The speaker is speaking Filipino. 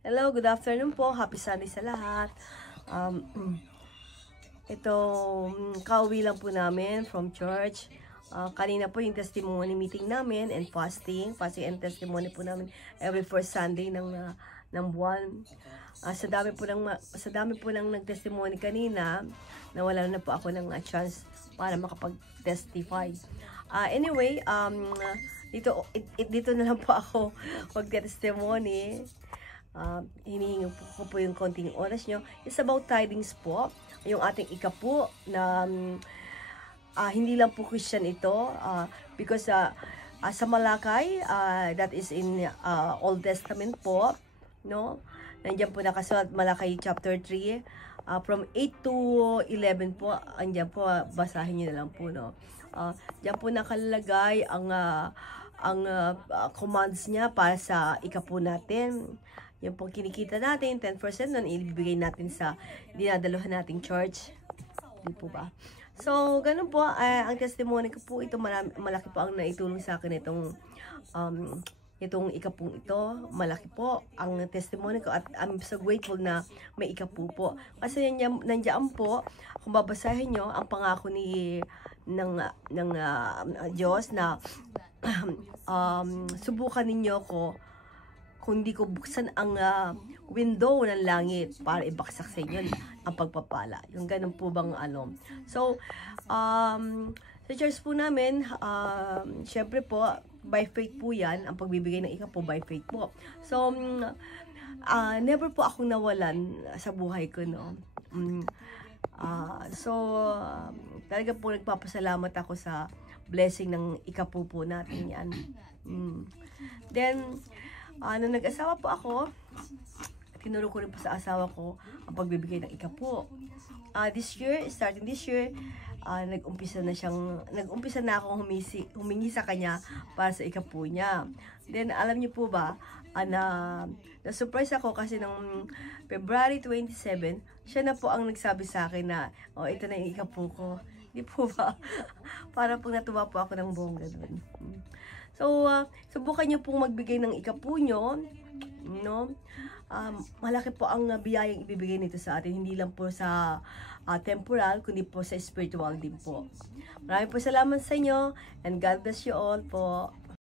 Hello, good afternoon po. Happy Sunday sa lahat. Um, ito, kauwi lang po namin from church. Kanina po yung testimony meeting namin and fasting and testimony po namin every first Sunday ng buwan. Sa dami po ng nag-testimony kanina, nawala na po ako ng chance para makapag-testify. Anyway, dito na lang po ako mag-testimony. Hinihingi ko po yung konting oras nyo. It's about tidings po. Yung ating ikapu na hindi lang po Christian ito. Because sa Malakay, that is in Old Testament po. No? Nandiyan po nakasulat Malakay chapter 3. From 8 to 11 po. Andiyan po, basahin nyo na lang po. No? Diyan po nakalagay ang commands niya para sa ikapu natin. Yung pong kinikita natin, 10% nun, ibibigay natin sa dinadaluhan nating church. Di po ba? So, ganun po, ang testimony ko po, ito malaki po ang naitulong sa akin itong ikapung ito. Malaki po ang testimony ko at I'm so grateful na may ikapu po. Kasi nandiyan po, kung babasahin nyo, ang pangako ng Diyos na subukan ninyo ko kung di ko buksan ang window ng langit para ibaksak sa inyo ang pagpapala. Yung ganun po bang ano. So, sa church po namin, syempre po, by faith po yan, ang pagbibigay ng ikapu by faith po. So, never po akong nawalan sa buhay ko, no. Talaga po nagpapasalamat ako sa blessing ng ikapu po natin yan. Then, nung nag-asawa po ako, tinuro ko rin po sa asawa ko ang pagbibigay ng ikapu. Starting this year, nag-umpisa na akong humingi sa kanya para sa ikapu niya. Then, alam niyo po ba, na-surprise ako kasi nung February 27, siya na po ang nagsabi sa akin na, ito na yung ikapu ko. Di po ba? Para pong natuwa po ako ng bongga doon. So, subukan nyo pong magbigay ng ikapu nyo, no? Malaki po ang biyayang ibibigay nito sa atin, hindi lang po sa temporal, kundi po sa spiritual din po. Maraming po salamat sa inyo, and God bless you all po.